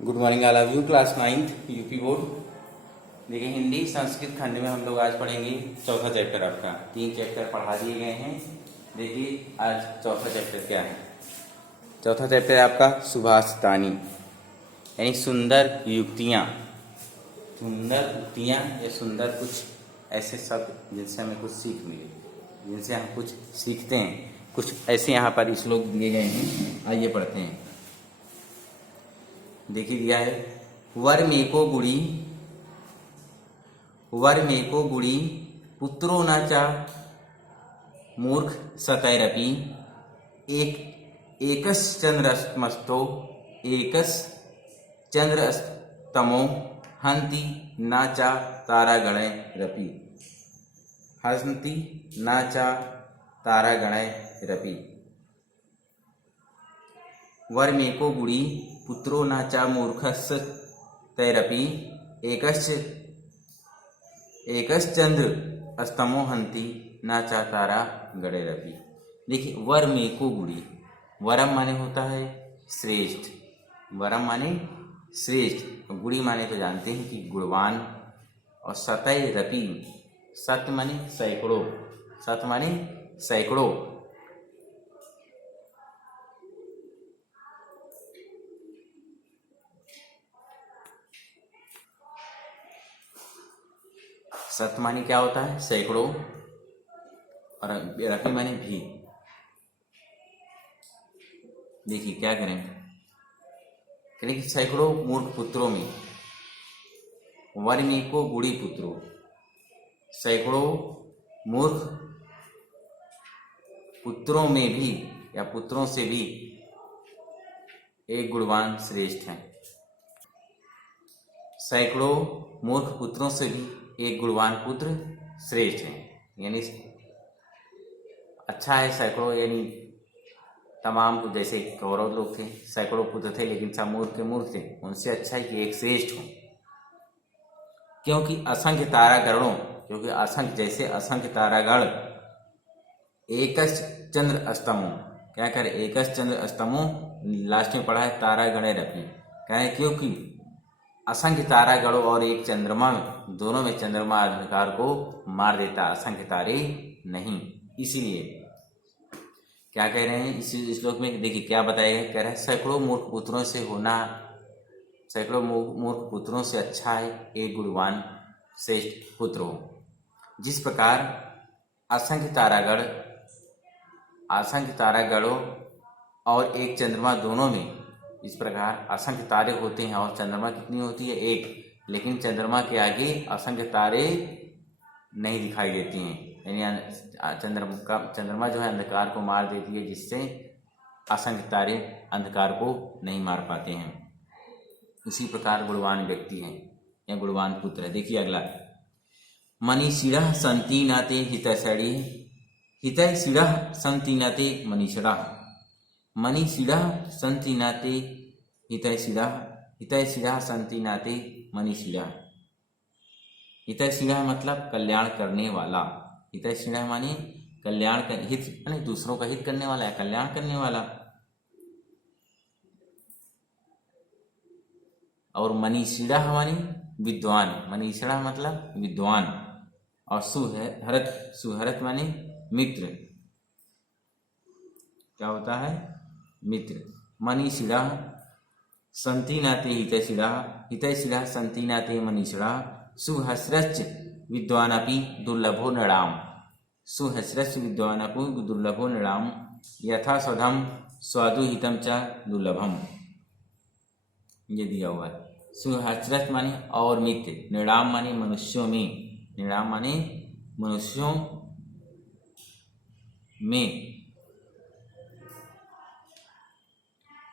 Good morning all of you. Class 9th UP board. देखिए हिंदी संस्कृत खंड में हम लोग आज पढ़ेंगे चौथा चैप्टर। आपका 3 चैप्टर पढ़ा दिए गए हैं। देखिए आज चौथा चैप्टर क्या है। चौथा चैप्टर है आपका सुभाषितानी, यानी सुंदर युक्तियाँ। सुंदर युक्तियाँ या सुंदर कुछ ऐसे शब्द जिनसे हमें कुछ सीख मिले, जिनसे हम कुछ सीखते हैं। कुछ ऐसे यहाँ पर श्लोक दिए गए हैं, आइए पढ़ते हैं। देखिए दिया है, वर मेको गुड़ी पुत्रो न चा मूर्ख सतैरपि एकश्चंद्रस्तमो हंति न चा तारागणैरपि वर मेको गुड़ी पुत्रो न चा मूर्खस्तैरपि एकश्चंद्र अस्तमो हंति न चा तारा गणैरपि। देखिए वर मेको गुड़ी, वरम माने होता है श्रेष्ठ, वरम माने श्रेष्ठ, गुड़ी माने तो जानते हैं कि गुणवान। और सतैरपि, सत माने सैकड़ों, सत माने सैकड़ों। सत माने क्या होता है सैकड़ों, और रपि माने भी। देखिए क्या करें, कि सैकड़ों मूर्ख पुत्रों में, वर में को गुड़ी पुत्रों, सैकड़ों मूर्ख पुत्रों में भी या पुत्रों से भी एक गुणवान श्रेष्ठ है। सैकड़ों मूर्ख पुत्रों से भी एक गुणवान पुत्र श्रेष्ठ है, यानी अच्छा है। सैकड़ों यानी तमाम, जैसे कौरव लोग थे, सैकड़ों पुत्र थे लेकिन सब मूर्ख के मूर्ख थे, उनसे अच्छा है कि एक श्रेष्ठ हो। क्योंकि असंख्य तारागणों, क्योंकि असंख्य जैसे असंख्य तारागण एकश चंद्र अस्तमो, क्या करे एकश चंद्र अस्तमो, लास्ट में पढ़ा है तारागणैरपि। कहें क्योंकि असंख्य तारागणों और एक चंद्रमा, दोनों में चंद्रमा अंधकार को मार देता, असंख्य तारे नहीं। इसीलिए क्या कह रहे हैं इसी श्लोक में, देखिए क्या बताया गया। कह रहे हैं सैकड़ों मूर्ख पुत्रों से होना, सैकड़ों मूर्ख पुत्रों से अच्छा है एक गुणवान श्रेष्ठ पुत्र हो। जिस प्रकार असंख्य तारागणों और एक चंद्रमा दोनों में, इस प्रकार असंख्य तारे होते हैं और चंद्रमा कितनी होती है एक, लेकिन चंद्रमा के आगे असंख्य तारे नहीं दिखाई देती हैं, यानी चंद्रमा जो है अंधकार को मार देती है, जिससे असंख्य तारे अंधकार को नहीं मार पाते हैं। उसी प्रकार गुणवान व्यक्ति है या गुणवान पुत्र है। देखिए अगला, मनीषिणः सन्ति न ते हितैषिणः सन्ति न ते मनीषिणः। मनीषिणः सन्ति न ते हितैषिणः सन्ति न ते मनीषिणः। हितैषिणः मतलब कल्याण करने वाला, हितैषिणः माने कल्याण कर, हित माने दूसरों का हित करने वाला है, कल्याण करने वाला। और मनीषिणः माने विद्वान, मनीषिणः मतलब विद्वान। और सुहृत माने मित्र, क्या होता है मित्र। मनीषिणः सन्ति न ते हितैषिणः सन्ति न ते मनीषिणः। सुहस्रश्च विद्वानपि दुर्लभो नृणाम्, सुहस्रश्च विद्वानपि दुर्लभो नृणाम्। यथा स्वधम स्वादुहितं च दुर्लभम, ये दिया हुआ है। सुहस्रश्च माने और मित्र, नृणाम माने मनुष्यों में, नृणाम माने मनुष्यों में।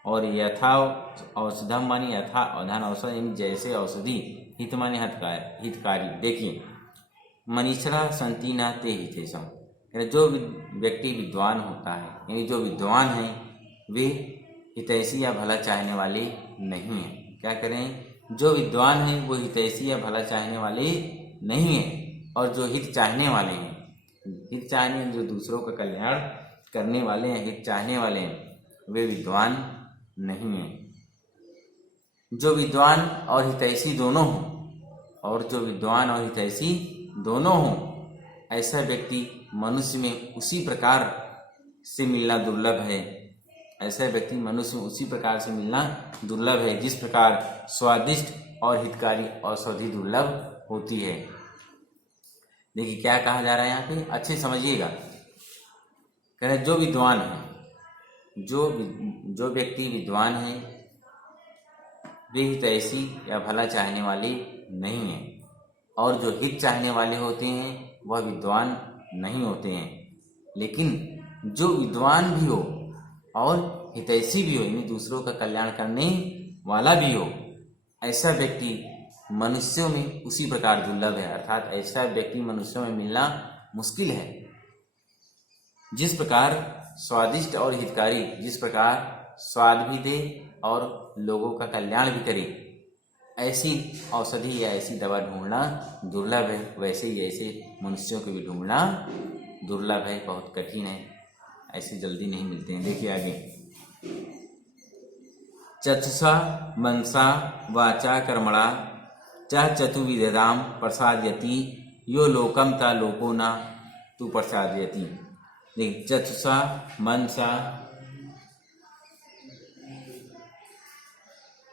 और यथा औषधम माने यथा औधान औषध, जैसे औषधि। हित माने हितकारी। देखिए मनीषिणः सन्ति न ते हितैषम्, जो व्यक्ति विद्वान होता है, यानी जो विद्वान है वे हितैषी या भला चाहने वाले नहीं है। क्या करें, जो विद्वान है वो हितैषी या भला चाहने वाले नहीं है। और जो हित चाहने वाले हैं, हित चाहने जो दूसरों का कल्याण करने वाले हैं, हित चाहने वाले हैं, वे विद्वान नहीं है। जो विद्वान और हितैषी दोनों हों, और जो विद्वान और हितैषी दोनों हों, ऐसा व्यक्ति मनुष्य में उसी प्रकार से मिलना दुर्लभ है। ऐसा व्यक्ति मनुष्य में उसी प्रकार से मिलना दुर्लभ है जिस प्रकार स्वादिष्ट और हितकारी औषधि दुर्लभ होती है। देखिए क्या कहा जा रहा है यहाँ पे, अच्छे समझिएगा। कह रहे जो विद्वान है, जो व्यक्ति विद्वान है वे हितैषी या भला चाहने वाले नहीं हैं, और जो हित चाहने वाले होते हैं वह विद्वान नहीं होते हैं। लेकिन जो विद्वान भी हो और हितैषी भी हो, यानी दूसरों का कल्याण करने वाला भी हो, ऐसा व्यक्ति मनुष्यों में उसी प्रकार दुर्लभ है। अर्थात ऐसा व्यक्ति मनुष्यों में मिलना मुश्किल है। जिस प्रकार स्वादिष्ट और हितकारी, जिस प्रकार स्वाद भी दे और लोगों का कल्याण भी करे, ऐसी औषधि या ऐसी दवा ढूंढना दुर्लभ है। वैसे ही ऐसे मनुष्यों को भी ढूंढना दुर्लभ है, बहुत कठिन है, ऐसे जल्दी नहीं मिलते हैं। देखिए आगे, चक्षुषा मनसा वाचा कर्मणा च चतुर्विधाम प्रसादयति यो लोकम ता लोको न तु प्रसादयति। देख, चक्षुषा मनसा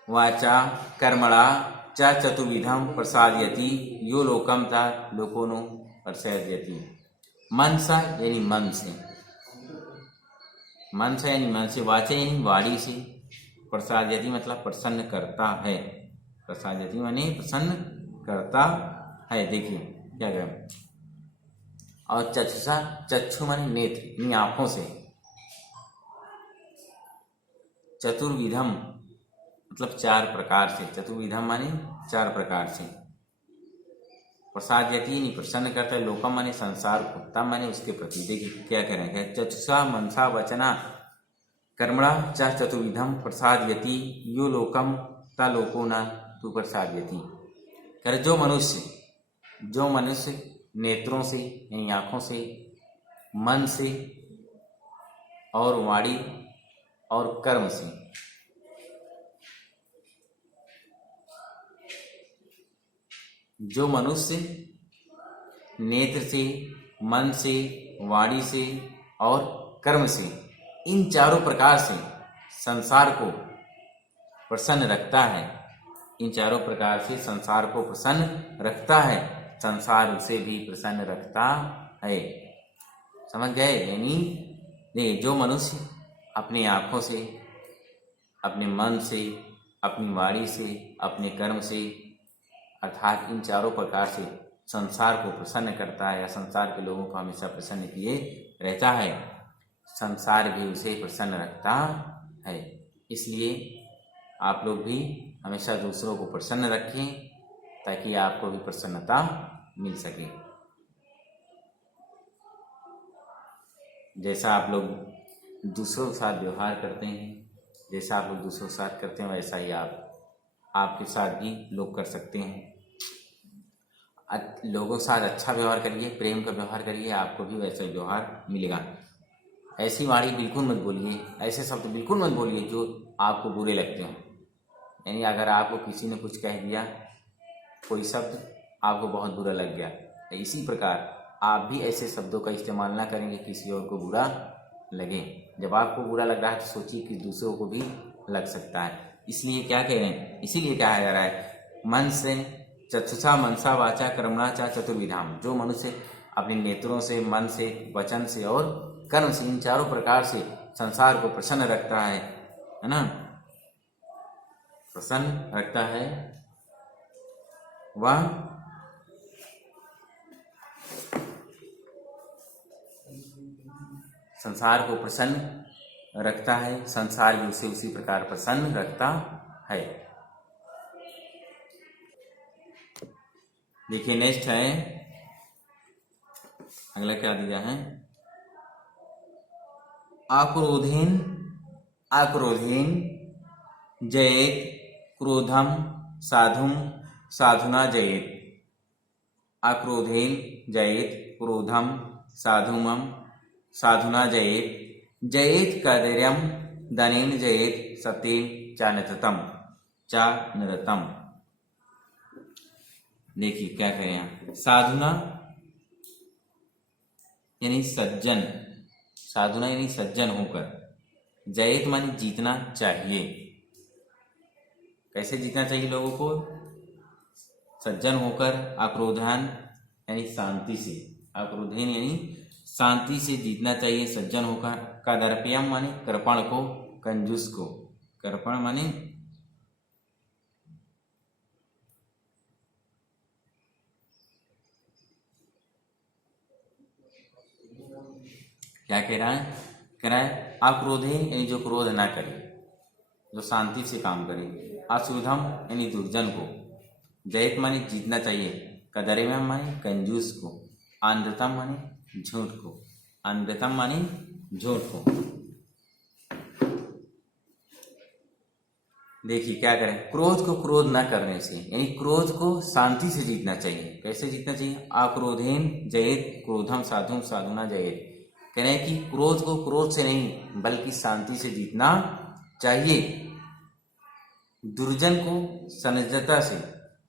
वाचा कर्मणा च चतुर्विधम प्रसादयति यो लोकम ता लोको न प्रसादयति। मनसा यानी मन से, मनसा यानी मन से, वाचा यानी वाणी से, प्रसादयति मतलब प्रसन्न करता है। प्रसादयति माने प्रसन्न करता है। देखिए क्या करें, और चक्षुषा, चक्षु माने नेत्र, यानी आंखों से। चतुर्विधम मतलब चार प्रकार से, चतुर्विधम माने चार प्रकार से। प्रसादयति यानी प्रसन्न करता है। लोकम माने संसार को, तम माने उसके प्रति। देखिए क्या करेंगे, चक्षुषा मनसा वचना कर्मणा च चतुर्विधम प्रसादयति यो लोकम ता लोको न तु प्रसादयति। कर जो मनुष्य नेत्रों से यानी आँखों से, मन से और वाणी और कर्म से, जो मनुष्य नेत्र से, मन से, वाणी से और कर्म से, इन चारों प्रकार से संसार को प्रसन्न रखता है, इन चारों प्रकार से संसार को प्रसन्न रखता है, संसार उसे भी प्रसन्न रखता है। समझ गए? यानी नहीं, जो मनुष्य अपनी आँखों से, अपने मन से, अपनी वाणी से, अपने कर्म से, अर्थात इन चारों प्रकार से संसार को प्रसन्न करता है या संसार के लोगों को हमेशा प्रसन्न किए रहता है, संसार भी उसे प्रसन्न रखता है। इसलिए आप लोग भी हमेशा दूसरों को प्रसन्न रखें ताकि आपको भी प्रसन्नता मिल सके। जैसा आप लोग दूसरों के साथ व्यवहार करते हैं, जैसा आप लोग दूसरों के साथ करते हैं, वैसा ही आपके साथ भी लोग कर सकते हैं। लोगों के साथ अच्छा व्यवहार करिए, प्रेम का व्यवहार करिए, आपको भी वैसा व्यवहार मिलेगा। ऐसी वाणी बिल्कुल मत बोलिए, ऐसे शब्द बिल्कुल मत बोलिए जो आपको बुरे लगते हैं। यानी अगर आपको किसी ने कुछ कह दिया, कोई शब्द आपको बहुत बुरा लग गया, तो इसी प्रकार आप भी ऐसे शब्दों का इस्तेमाल ना करेंगे किसी और को बुरा लगे। जब आपको बुरा लग रहा है तो सोचिए कि दूसरों को भी लग सकता है। इसलिए क्या कह रहे हैं, इसीलिए कहा जा रहा है मन से, चक्षुषा मनसा वाचा कर्मणा च चतुर्विधाम। जो मनुष्य अपने नेत्रों से, मन से, वचन से और कर्म से, इन चारों प्रकार से संसार को प्रसन्न रखता है ना, प्रसन्न रखता है, वह संसार को प्रसन्न रखता है, संसार भी उसे उसी प्रकार प्रसन्न रखता है। देखिए नेक्स्ट है, अगला क्या दिया है, आक्रोधेन जयेत क्रोधम साधुम साधुना जयेत। आक्रोधेन जयेत क्रोधम साधुमम साधुना जयेत। जयेत कैर्यम धनेन जयेत सत्येन चानततम। चा निरतम। देखिए क्या करें यहाँ, साधुना यानी सज्जन, साधुना यानी सज्जन होकर, जयेत माने जीतना चाहिए। कैसे जीतना चाहिए लोगों को? सज्जन होकर, अक्रोधान यानी शांति से, अक्रोधीन यानी शांति से जीतना चाहिए सज्जन होकर। कदर्पयम माने कृपण को, कंजूस को, कृपण माने क्या कह रहा है अक्रोधहीन यानी जो क्रोध ना करे, जो शांति से काम करे। असुधम यानी दुर्जन को। जयत माने जीतना चाहिए, कदरेम माने कंजूस को, आंधतम माने झूठ को, आंधतम माने झूठ को। देखिए क्या करें, क्रोध को क्रोध न करने से, यानी क्रोध को शांति से जीतना चाहिए। कैसे जीतना चाहिए? अक्रोधेन जयेत क्रोधम साधुम साधुना जयेत। कह रहे हैं कि क्रोध को क्रोध से नहीं बल्कि शांति से जीतना चाहिए। दुर्जन को सज्जनता से,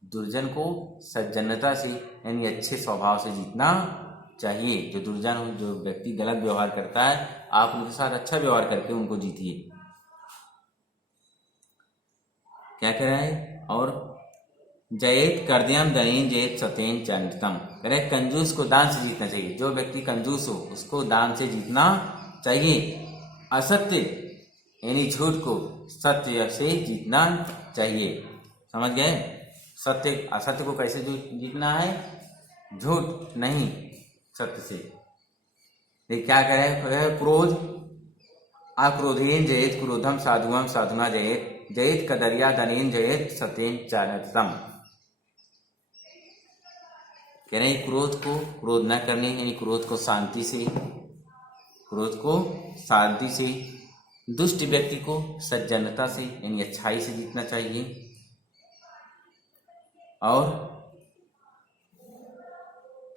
दुर्जन को सज्जनता से यानी अच्छे स्वभाव से जीतना चाहिए। जो दुर्जन हो, जो व्यक्ति गलत व्यवहार करता है, आप उनके साथ अच्छा व्यवहार करके उनको जीतिए। क्या कह रहा है? और जयेत कर्दयम दयेन जयेत सतेन चंडतम। कह रहे कंजूस को दान से जीतना चाहिए। जो व्यक्ति कंजूस हो उसको दान से जीतना चाहिए। असत्य यानी झूठ को सत्य से जीतना चाहिए। समझ गए? सत्य, असत्य को कैसे जीतना है? झूठ नहीं, सत्य से। ये क्या कह रहे हैं? क्रोध अक्रोधेन जयेत क्रोधम साधुवम साधुना जयेत जयेत कदरिया दनेन जयेत सतेन चानतम। कह रहे हैं क्रोध को क्रोध न करने, यानी क्रोध को शांति से, क्रोध को शांति से, दुष्ट व्यक्ति को सज्जनता से यानी अच्छाई से जीतना चाहिए, और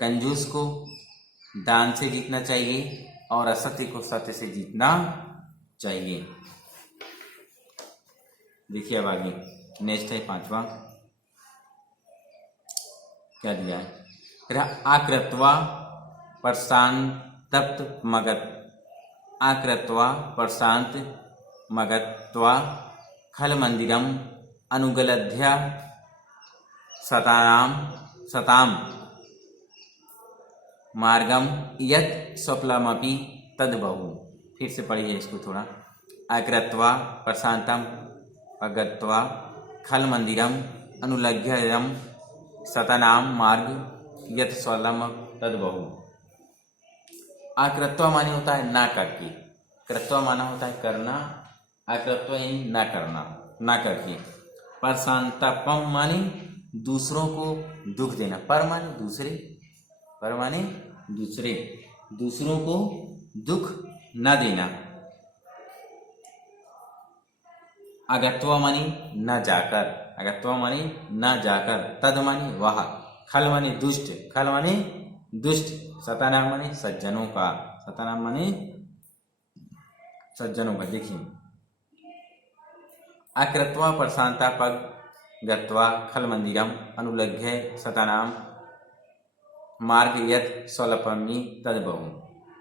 कंजूस को दान से जीतना चाहिए, और असत्य को सत्य से जीतना चाहिए। देखिए अब आगे नेक्स्ट है 5वां, क्या दिया है? आकृत्वा प्रशांत मगत, आकृत्वा प्रशांत मगत्वा खल मंदिरम अनुगलध्या सताम मार्गम यत् स्वप्नमपि तद्बहु। फिर से पढ़िए इसको थोड़ा। आकृत्वा प्रशांतम अगत्वा खल मंदिरम अनुलघ्यम सतानाम मार्ग यत् स्वलम तद्बहु। आकृत्वा माने होता है ना करके, कृत्वा माना होता है करना, आकृत्वा यानी ना करना, ना करके। प्रशांतपम माने दूसरों को दुख देना, पर माने दूसरे, पर माने दूसरे, दूसरों को दुख न देना। अगत्वा माने न जाकर, अगत्वा माने न जाकर, तद माने वह, खल माने दुष्ट, खल माने दुष्ट, सतानाम माने सज्जनों का, सतानाम माने सज्जनों का। देखिए अकृत्वा प्रशांता पग गत्वा खल मंदिरम अनुलघ्य सतानाम मार्ग यत् स्वल्पमि तद्बहु।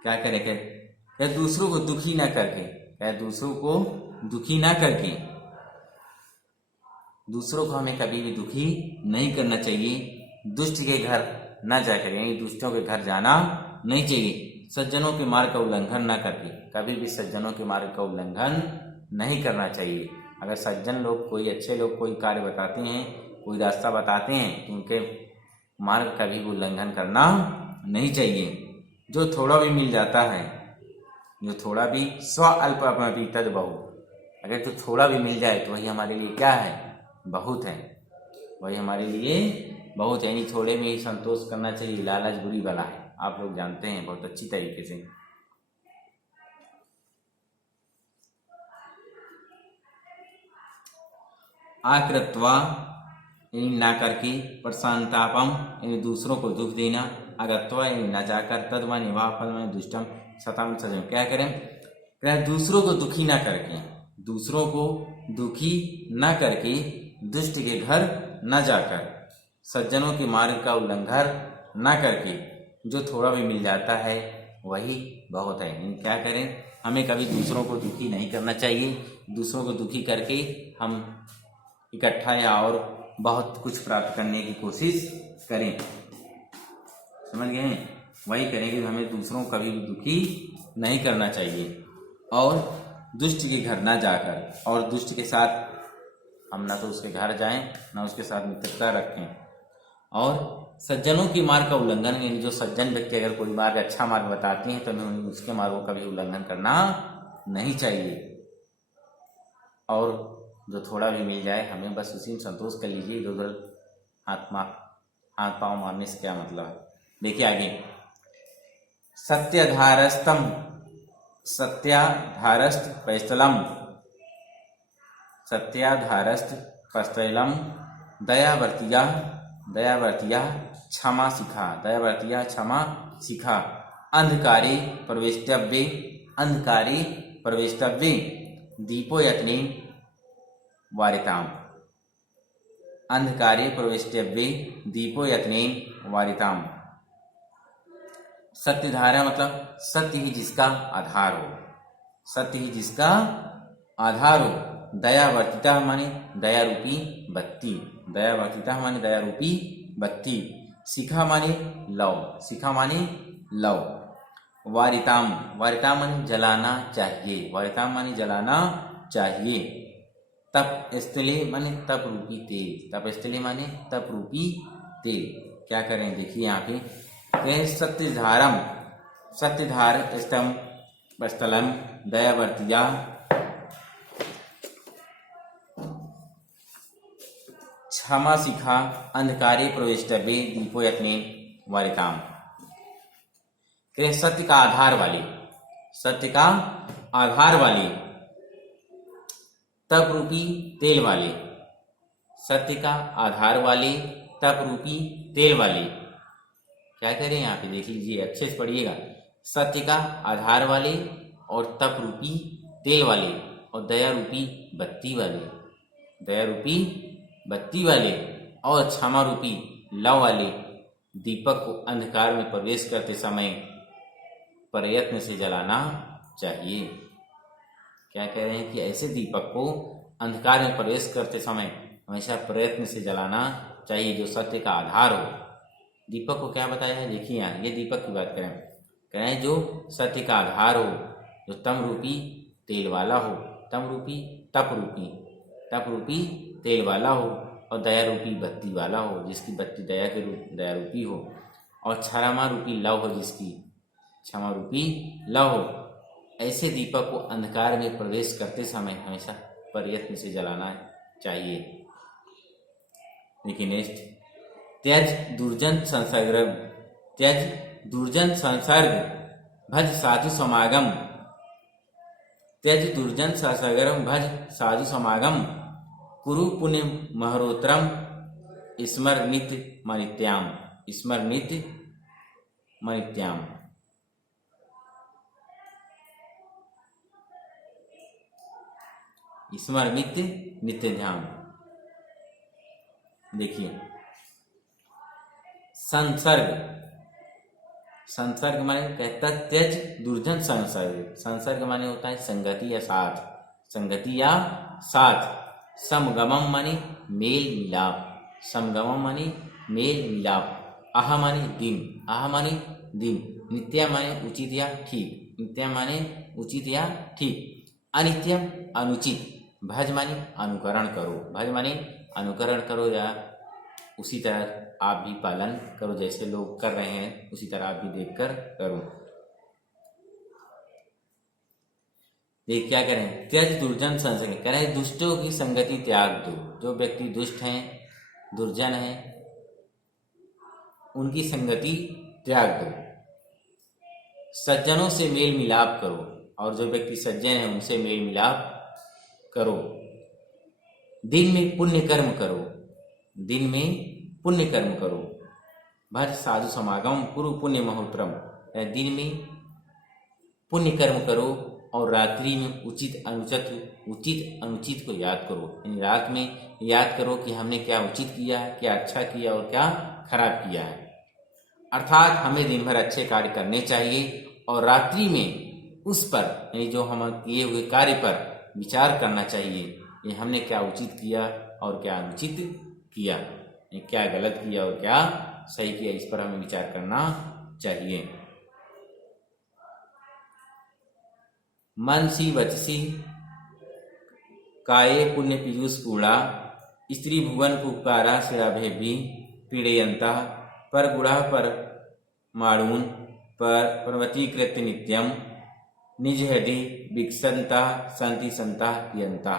क्या करे? क्या दूसरों को दुखी ना करके, क्या दूसरों को दुखी ना करके, दूसरों को हमें कभी भी दुखी नहीं करना चाहिए। दुष्ट के घर न जाकर, यानी दुष्टों के घर जाना नहीं चाहिए। सज्जनों के मार्ग का उल्लंघन न करके, कभी भी सज्जनों के मार्ग का उल्लंघन नहीं करना चाहिए। अगर सज्जन लोग, कोई अच्छे लोग कोई कार्य बताते हैं, कोई रास्ता बताते हैं, तो उनके मार्ग का भी उल्लंघन करना नहीं चाहिए। जो थोड़ा भी मिल जाता है, जो थोड़ा भी स्व अल्पमपि तद्बहु, अगर तो थोड़ा भी मिल जाए तो वही हमारे लिए क्या है? बहुत है, वही हमारे लिए बहुत है। यानी थोड़े में ही संतोष करना चाहिए। लालच बुरी बला है, आप लोग जानते हैं बहुत अच्छी तरीके से। आकृत्वा यानी ना करके, प्रशांतापम यानी दूसरों को दुख देना, अगत्वा यानी ना जाकर, तद्मा निवाह फल में दुष्टम सताम सजम। क्या करें? क्या दूसरों को दुखी ना करके, दूसरों को दुखी ना करके दुष्ट के घर न जाकर, सज्जनों के मार्ग का उल्लंघन न करके जो थोड़ा भी मिल जाता है वही बहुत है। क्या करें, हमें कभी दूसरों को दुखी नहीं करना चाहिए। दूसरों को दुखी करके हम इकट्ठा या और बहुत कुछ प्राप्त करने की कोशिश करें, समझ गए? वही करें कि हमें दूसरों को कभी भी दुखी नहीं करना चाहिए। और दुष्ट के घर ना जाकर, और दुष्ट के साथ हम ना तो उसके घर जाएं ना उसके साथ मित्रता रखें। और सज्जनों की मार्ग का उल्लंघन, यानी जो सज्जन व्यक्ति अगर कोई मार्ग अच्छा मार्ग बताते हैं तो हमें उसके मार्ग को कभी उल्लंघन करना नहीं चाहिए। और जो थोड़ा भी मिल जाए हमें बस उसी में संतोष कर लीजिए। इधर उधर हाथ पांव मारने से क्या मतलब है। देखिए आगे, सत्याधारस्तम सत्याधारस्त पैस्तलम, सत्याधारस्त पैस्तलम दयावर्तिया दयावर्तिया क्षमा सिखा, दयावर्तिया क्षमा सिखा, अंधकारे प्रवेष्टव्ये अंधकारे प्रवेष्टव्ये दीपो यत्ने वारिताम, अंधकारे प्रवेष्टव्ये दीपो यत्ने वारिताम। सत्यधारा मतलब सत्य ही जिसका आधार हो, सत्य ही जिसका आधार हो। दयावर्तिता माने दया रूपी बत्ती, दयावर्तिता माने दया रूपी बत्ती। शिखा माने लव, शिखा माने लव। वारिताम, वारिताम माने जलाना चाहिए, वारिताम माने जलाना चाहिए। तप स्थले माने तप रूपी तेल, तप स्थले माने तप रूपी तेल। क्या करें, देखिए यहाँ पे सत्यधारम, सत्यधार स्तम स्थलम दयावर्तिया क्षमा शिखा अंधकारे प्रविष्टव्ये दीपो यत्ने वारिताम। सत्य का आधार वाली, सत्य का आधार वाली, तप रूपी तेल वाले, सत्य का आधार वाले तप रूपी तेल वाले। क्या करें यहाँ पे देख लीजिए, अच्छे से पढ़िएगा। सत्य का आधार वाले और तप रूपी तेल वाले और दया रूपी बत्ती वाले, दया रूपी बत्ती वाले और क्षमा रूपी लव वाले दीपक को अंधकार में प्रवेश करते समय प्रयत्न से जलाना चाहिए। क्या कह रहे हैं कि ऐसे दीपक को अंधकार में प्रवेश करते समय हमेशा प्रयत्न से जलाना चाहिए जो सत्य का आधार हो। दीपक को क्या बताया है, देखिए यहाँ ये दीपक की बात करें, कह रहे हैं जो सत्य का आधार हो, जो तम रूपी तेल वाला हो, तम रूपी तप रूपी तेल वाला हो और दया रूपी बत्ती वाला हो, जिसकी बत्ती दया के रूप दया रूपी हो, और क्षमा रूपी लव हो, जिसकी क्षमा रूपी लव हो। ऐसे दीपक को अंधकार में प्रवेश करते समय हमेशा प्रयत्न से जलाना चाहिए। देखिए नेक्स्ट, त्यज दुर्जन संसर्ग, त्यज दुर्जन संसर्ग भज साधु समागम, त्यज दुर्जन संसर्ग भज साधु समागम कुरु पुण्य महरोत्रम स्मर नित्य मनित्याम, स्मर नित्य मनित्याम। स्मर नित्य ध्यान। देखिए संसर्ग, संसर्ग माने कहता त्यज दुर्जन संसर्ग, संसर्ग माने होता है संगति या साथ, संगति या साथ। समगमम माने मेल मिलाप, समगमम माने मेल मिलाप। आह माने दिन, आह माने दिन। नित्य माने उचित या ठीक, नित्य माने उचित या ठीक। अनित्यम अनुचित। भज माने अनुकरण करो, भज माने अनुकरण करो या उसी तरह आप भी पालन करो, जैसे लोग कर रहे हैं उसी तरह आप भी देखकर करो। देख क्या करें, त्यज दुर्जन संसर्ग, कह रहे दुष्टों की संगति त्याग दो। जो व्यक्ति दुष्ट हैं, दुर्जन हैं, उनकी संगति त्याग दो। सज्जनों से मेल मिलाप करो, और जो व्यक्ति सज्जन है उनसे मेल मिलाप करो। दिन में पुण्य कर्म करो, दिन में पुण्य कर्म करो। भज साधु समागम कुरु पुण्य महोत्रम, दिन में पुण्य कर्म करो और रात्रि में उचित अनुचित को याद करो। यानी रात में याद करो कि हमने क्या उचित किया है, क्या अच्छा किया और क्या खराब किया है। अर्थात हमें दिन भर अच्छे कार्य करने चाहिए और रात्रि में उस पर यानी जो हम किए हुए कार्य पर विचार करना चाहिए कि हमने क्या उचित किया और क्या अनुचित किया, क्या गलत किया और क्या सही किया, इस पर हमें विचार करना चाहिए। मनसि वचसि काये पुण्य पीयूष पूर्णा स्त्री भुवन कुकारा शिराभेभि पीड़यन्तः पर गुड़ा पर माणून पर पर्वतीकृत्य नित्यम निज हृदि विकसंता संति संता यंता।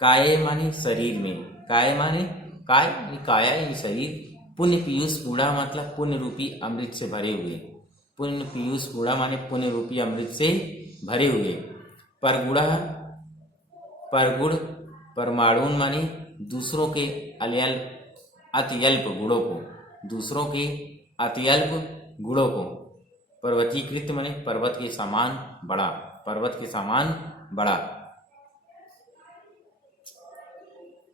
काये माने शरीर में, काय माने काया यानी शरीर, पुण्य पीयूष पूड़ा मतलब पुण्य रूपी अमृत से भरे हुए, पुण्य पीयूष पूड़ा माने पुण्य रूपी अमृत से भरे हुए। परगुड़ा परगुड़ परमाणुन माने दूसरों के अत्यल्प गुणों को, दूसरों के अत्यल्प गुणों को। पर्वतीकृत माने पर्वत के समान बड़ा, पर्वत के समान बड़ा।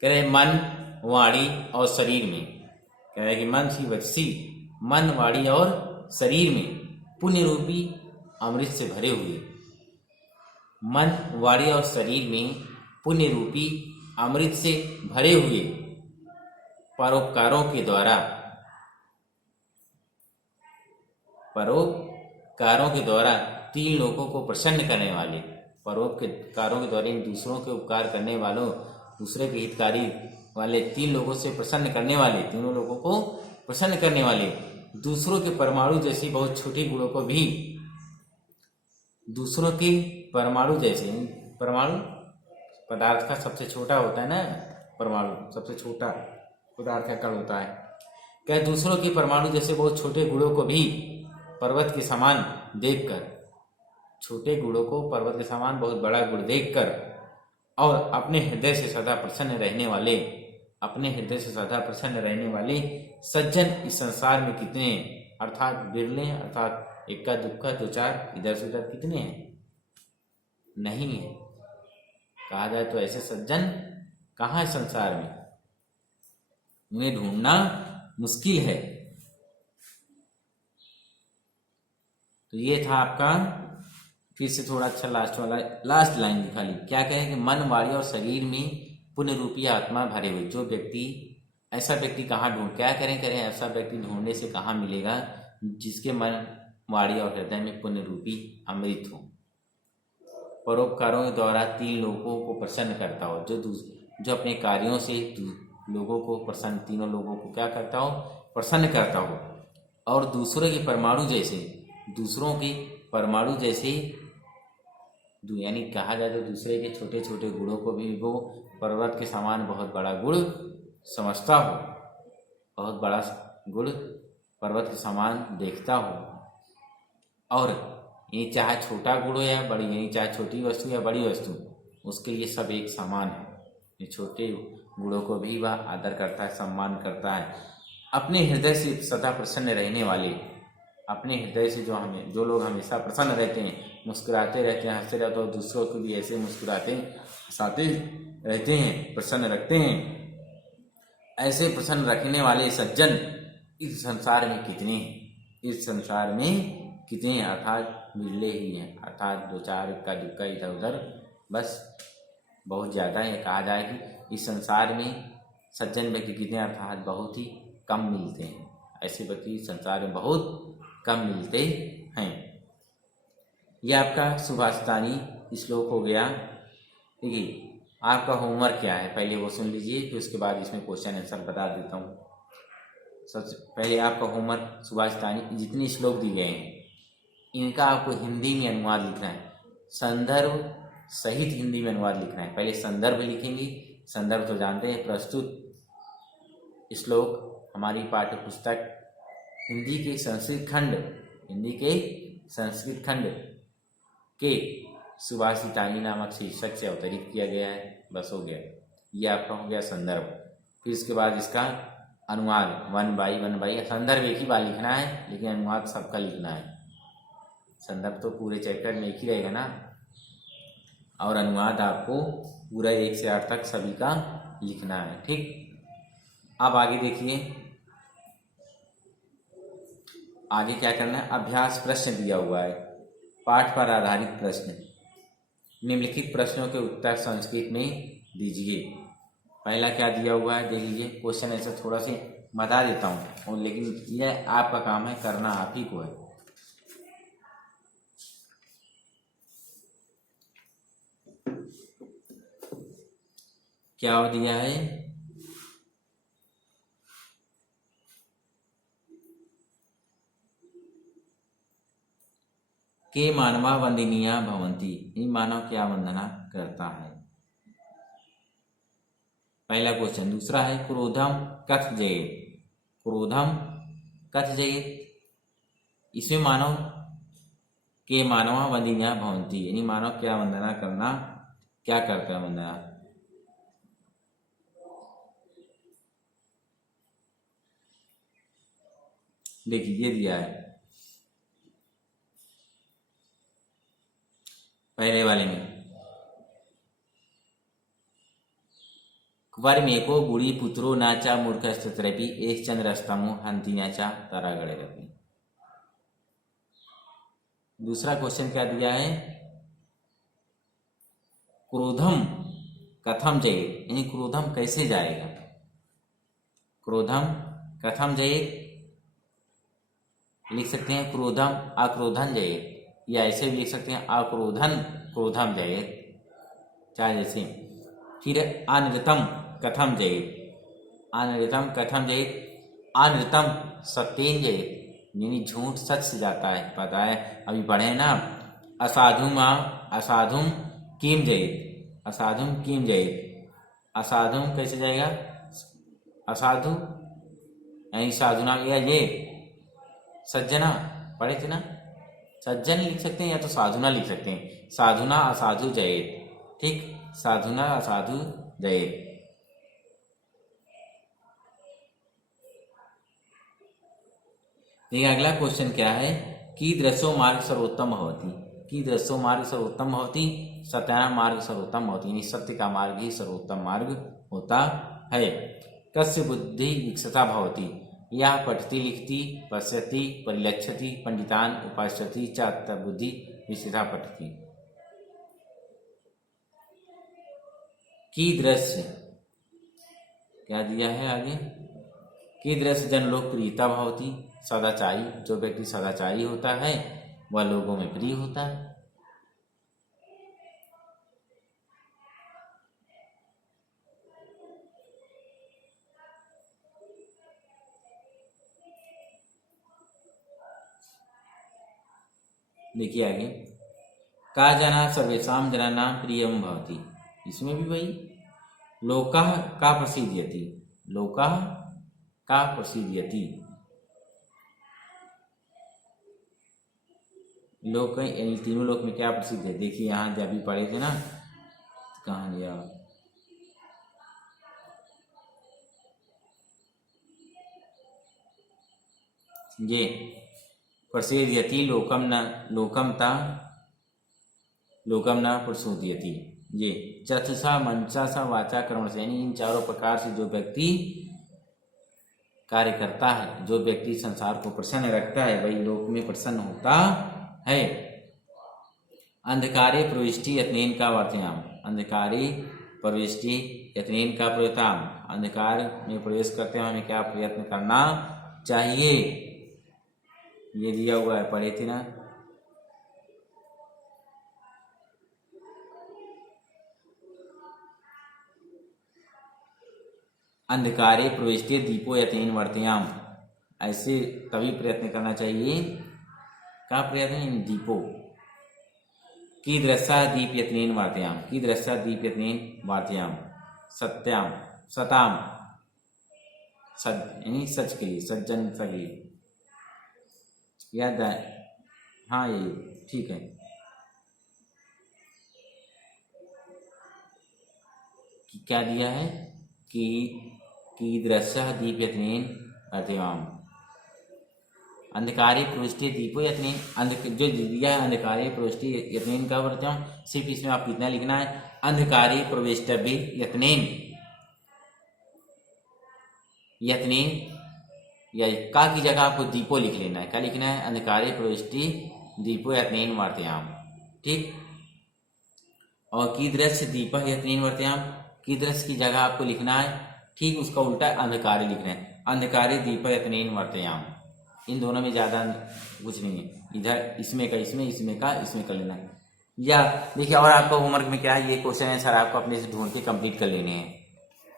कह रहे मन वाणी और शरीर में, कह रहे कि मन सी वचसी, मन वाणी और शरीर में पुण्य रूपी अमृत से भरे हुए, मन वाणी और शरीर में पुण्य रूपी अमृत से भरे हुए परोपकारों के द्वारा, परोपकारों के द्वारा तीन लोगों को प्रसन्न करने वाले, परोपकारों के द्वारा दूसरों के उपकार करने वालों, दूसरे के हितकारी वाले, तीन लोगों से प्रसन्न करने वाले, तीनों लोगों को प्रसन्न करने वाले, दूसरों के परमाणु जैसी बहुत छोटी गुणों को भी, दूसरों के परमाणु जैसे, परमाणु पदार्थ का सबसे छोटा होता है ना, परमाणु सबसे छोटा पदार्थ का कण होता है। क्या दूसरों के परमाणु जैसे बहुत छोटे गुणों को भी पर्वत के समान देखकर, छोटे गुणों को पर्वत के समान बहुत बड़ा गुण देखकर और अपने हृदय से सदा प्रसन्न रहने वाले, अपने हृदय से सदा प्रसन्न रहने वाले सज्जन इस संसार में कितने हैं, अर्थात बिरले, अर्थात इक्का दुक्का दो चार इधर से उधर कितने हैं, नहीं है। कहा जाए तो ऐसे सज्जन कहाँ है संसार में, उन्हें ढूंढना मुश्किल है। तो ये था आपका, फिर से थोड़ा अच्छा लास्ट लाइन दिखा ली। क्या कहे कि मन वाणी और शरीर में पुण्य रूपी आत्मा भरे हुए, जो व्यक्ति, ऐसा व्यक्ति कहाँ क्या करें ऐसा व्यक्ति ढूंढने से कहाँ मिलेगा, जिसके मन वाणी और हृदय में पुण्य रूपी अमृत हो, परोपकारों के द्वारा तीन लोगों को प्रसन्न करता हो, जो अपने कार्यों से लोगों को प्रसन्न, तीनों लोगों को क्या करता हो, प्रसन्न करता हो, और दूसरों के परमाणु जैसे, दूसरों के परमाणु जैसे, यानी कहा जाए तो दूसरे के छोटे छोटे गुणों को भी वो पर्वत के समान बहुत बड़ा गुण समझता हो, बहुत बड़ा गुण पर्वत के समान देखता हो। और ये चाहे छोटा गुण हो या बड़ी, यानी चाहे छोटी वस्तु या बड़ी वस्तु, उसके लिए सब एक समान है। ये छोटे गुणों को भी वह आदर करता है, सम्मान करता है। अपने हृदय से सदा प्रसन्न रहने वाले, अपने हृदय से जो लोग हमेशा प्रसन्न रहते हैं, मुस्कुराते रहते हैं, हंसते रहते हैं, और दूसरों को भी ऐसे मुस्कुराते हंसाते रहते हैं, प्रसन्न रखते हैं, ऐसे प्रसन्न रखने वाले सज्जन इस संसार में कितने हैं, इस संसार में कितने हैं, अर्थात मिले ही हैं, अर्थात दो चार का दुक्का इधर उधर, बस बहुत ज़्यादा है। कहा जाए कि इस संसार में सज्जन व्यक्ति कितने, अर्थात बहुत ही कम मिलते हैं, ऐसे व्यक्ति संसार में बहुत कम मिलते हैं। यह आपका सुभाषितानी श्लोक हो गया। देखिए आपका होमवर्क क्या है, पहले वो सुन लीजिए, फिर उसके बाद इसमें क्वेश्चन आंसर बता देता हूँ। सबसे पहले आपका होमवर्क, सुभाषितानी जितने श्लोक दिए गए हैं इनका आपको हिंदी में अनुवाद लिखना है, संदर्भ सहित हिंदी में अनुवाद लिखना है। पहले संदर्भ लिखेंगे, संदर्भ तो जानते हैं, प्रस्तुत श्लोक हमारी पाठ्य पुस्तक हिंदी के संस्कृत खंड के सुभाषितानी नामक शीर्षक से अवतरित किया गया है, बस हो गया। ये आपका हो गया संदर्भ। फिर इसके बाद इसका अनुवाद वन बाई, संदर्भ एक ही बार लिखना है, लेकिन अनुवाद सबका लिखना है। संदर्भ तो पूरे चैप्टर में एक ही रहेगा ना, और अनुवाद आपको पूरा 1 से 8 तक सभी का लिखना है। ठीक, अब आगे देखिए, आगे क्या करना है। अभ्यास प्रश्न दिया हुआ है, पाठ पर आधारित प्रश्न। निम्नलिखित प्रश्नों के उत्तर संस्कृत में दीजिए। पहला क्या दिया हुआ है देख लीजिए। क्वेश्चन ऐसे थोड़ा सी बता देता हूँ, और लेकिन यह आपका काम है, करना आप ही को है। क्या दिया है, के मानवा वंदनीया भवंती, इन मानव क्या वंदना करता है। पहला क्वेश्चन। दूसरा है क्रोधम कथ जयेत, क्रोधम कथ जयेत, इसमें मानव के मानवा वंदनीया भवंती, यानी मानव क्या वंदना करना, क्या करता है वंदना। देखिए ये दिया है पहले वाले में, वर्मेको गुड़ी पुत्रो नाचा मूर्खस्तत्रपि एक चंद्रस्तमो हंति नाचा तारागणे रपि। दूसरा क्वेश्चन क्या दिया है, क्रोधम कथम जयेत, यानी क्रोधम कैसे जाएगा। क्रोधम कथम जयेत, लिख सकते हैं क्रोधम अक्रोधन जयेत, या ऐसे भी लिख सकते हैं अक्रोधन क्रोधम जयेत, चाहे जैसे। फिर अनृतम कथम जयेत, अनृतम कथम जयेत, अनृतम सत्येन जयेत, यानी झूठ सच से जाता है, पता है अभी पढ़े ना। असाधुम असाधुम किम जयेत, असाधुम किम जयेत, असाधुम कैसे जाएगा, असाधु यानी साधुना, या ये सज्जना पढ़े थे ना, सज्जन लिख सकते हैं या तो साधुना लिख सकते हैं, साधुना असाधु जयेत। ठीक, साधुना असाधु जयेत। देखिए अगला क्वेश्चन क्या है, कीदृशो मार्ग सर्वोत्तम भवति, कीदृशो मार्ग सर्वोत्तम भवति, सत्यानां मार्ग सर्वोत्तम भवति, यानी सत्य का मार्ग ही सर्वोत्तम मार्ग होता है। कस्य बुद्धि विकसिता भवति, यह पठति लिखति पश्यति परिलक्षति पंडितान उपास्यति च बुद्धि विकसिता पठति। कीदृश क्या दिया है आगे, कीदृश जन लोकप्रियता भवति, सदाचारी, जो व्यक्ति सदाचारी होता है वह लोगों में प्रिय होता है। देखिए आगे, का जना सर्वेषां जनानां प्रियं भवति, इसमें भी वही लोकः का प्रसिद्ध्यति, लोकः का प्रसिद्ध्यति, लोक यानी तीनों लोक में क्या प्रसिद्ध है। देखिए यहाँ जब अभी पढ़े थे ना, कहाँ लिया, ये प्रसिद्ध्यति लोकम न लोकमता लोकम न प्रसोदयति, ये चतुसा मनसा सा वाचा कर्म से, यानी इन चारों प्रकार से जो व्यक्ति कार्य करता है, जो व्यक्ति संसार को प्रसन्न रखता है, वही लोक में प्रसन्न होता है। अंधकारे प्रविष्टि यत्नेन का वर्तयाम, अंधकारे प्रविष्टि यत्नेन का प्रयताम, अंधकार में प्रवेश करते हैं हमें क्या प्रयत्न करना चाहिए, ये दिया हुआ है, पढ़े थे ना। अंधकारे प्रविष्टि दीपो यतेन वर्तयाम, ऐसे तभी प्रयत्न करना चाहिए, का प्रयत्न दीपो, कीदृशा दीप यत्नेन वार्तयाम, कीदृशा दीप यत्नेन वार्तयाम, सत्याम सताम, सद यानी सच के लिए, सज्जन के लिए, याद है। हाँ ये ठीक है, क्या दिया है कि कीदृशः दीप यत्नेन वर्तयाम, अंधकारे प्रविष्टि दीपो यत्नेन, जो दिया है अंधकारे प्रविष्टि यत्नेन का वर्तम, सिर्फ इसमें आप कितना लिखना है, अंधकारे प्रविष्टव्य यत्नेन, यत्नेन या का की जगह आपको दीपो लिख लेना है। क्या लिखना है, अंधकारे प्रविष्टि दीपो यत्नेन वर्तयाम। ठीक, और कीदृश दीप यत्नेन वर्तयाम, कीदृश की जगह आपको लिखना है ठीक उसका उल्टा अंधकारे लिखना है, अंधकारे दीप यत्नेन वर्तयाम। इन दोनों में ज़्यादा कुछ नहीं है, इधर इसमें का इसमें, इसमें का इसमें कर लेना है। या देखिए, और आपका होमवर्क में क्या है, ये क्वेश्चन आंसर आपको अपने से ढूंढ के कंप्लीट कर लेने हैं।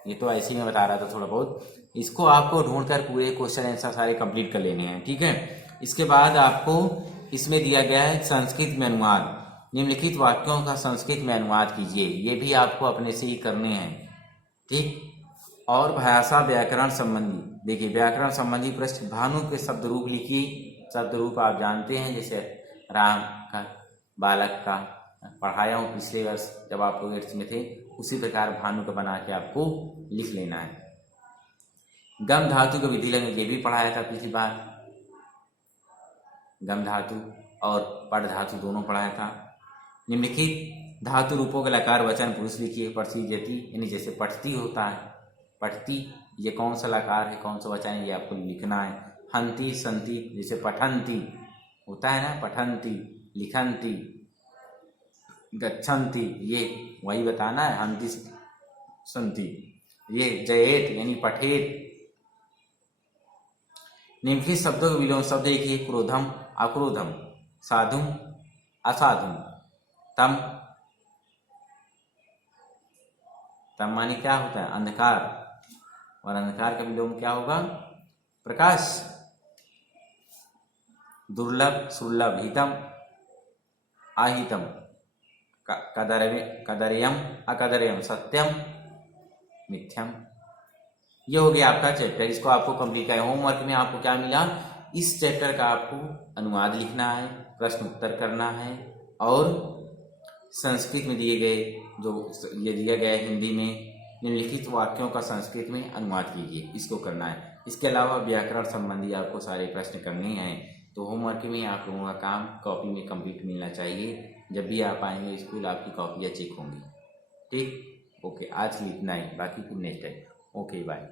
ये तो ऐसे ही मैं बता रहा था थोड़ा बहुत, इसको आपको ढूंढ कर पूरे क्वेश्चन आंसर सारे कंप्लीट कर लेने हैं। ठीक है, इसके बाद आपको इसमें दिया गया है संस्कृत में अनुवाद, निम्नलिखित वाक्यों का संस्कृत में अनुवाद कीजिए। ये भी आपको अपने से ही करने हैं। ठीक, और भाषा व्याकरण संबंधी, देखिए व्याकरण संबंधी प्रश्न, भानु के शब्द रूप लिखिए। शब्द रूप आप जानते हैं, जैसे राम का, बालक का पढ़ाया हूँ पिछले वर्ष जब आप 8th में थे, उसी प्रकार भानु का बना के आपको लिख लेना है। गम धातु का विधि लगन, ये भी पढ़ाया था पिछली बार, गम धातु और पढ़ धातु दोनों पढ़ाया था। निम्नलिखित धातु रूपों का लकार वचन पुरुष लिखिए। पढ़ती जति, यानी जैसे पढ़ती होता है, पढ़ती, ये कौन सा लकार है कौन सा वचन है ये आपको लिखना है। हंती संति, जैसे पठंती होता है ना, पठंती, लिखंती, गच्छन्ति, ये वही बताना है, हंती संति। ये जयेत यानी पठेत। निम्नलिखित शब्दों के विलोम शब्द देखिए, क्रोधम अक्रोधम, साधुम असाधुम, तम, तम माने क्या होता है, अंधकार, और अंधकार का विलोम क्या होगा, प्रकाश। दुर्लभ सुलभ, हितम अहितम, कदर्यम अकदर्यम, सत्यम मिथ्यम। ये हो गया आपका चैप्टर, इसको आपको कंप्लीट करना है। होमवर्क में आपको क्या मिला, इस चैप्टर का आपको अनुवाद लिखना है, प्रश्न उत्तर करना है, और संस्कृत में दिए गए जो ये दिया गया है हिंदी में निम्नलिखित वाक्यों का संस्कृत में अनुवाद कीजिए, इसको करना है। इसके अलावा व्याकरण संबंधी आपको सारे प्रश्न करने हैं। तो होमवर्क में आप लोगों का काम कॉपी में कंप्लीट मिलना चाहिए। जब भी आप आएंगे स्कूल आपकी कॉपियाँ चेक होंगी। ठीक, ओके, आज के लिए इतना ही, बाकी फिर नेक्स्ट टाइम। Okay, bye.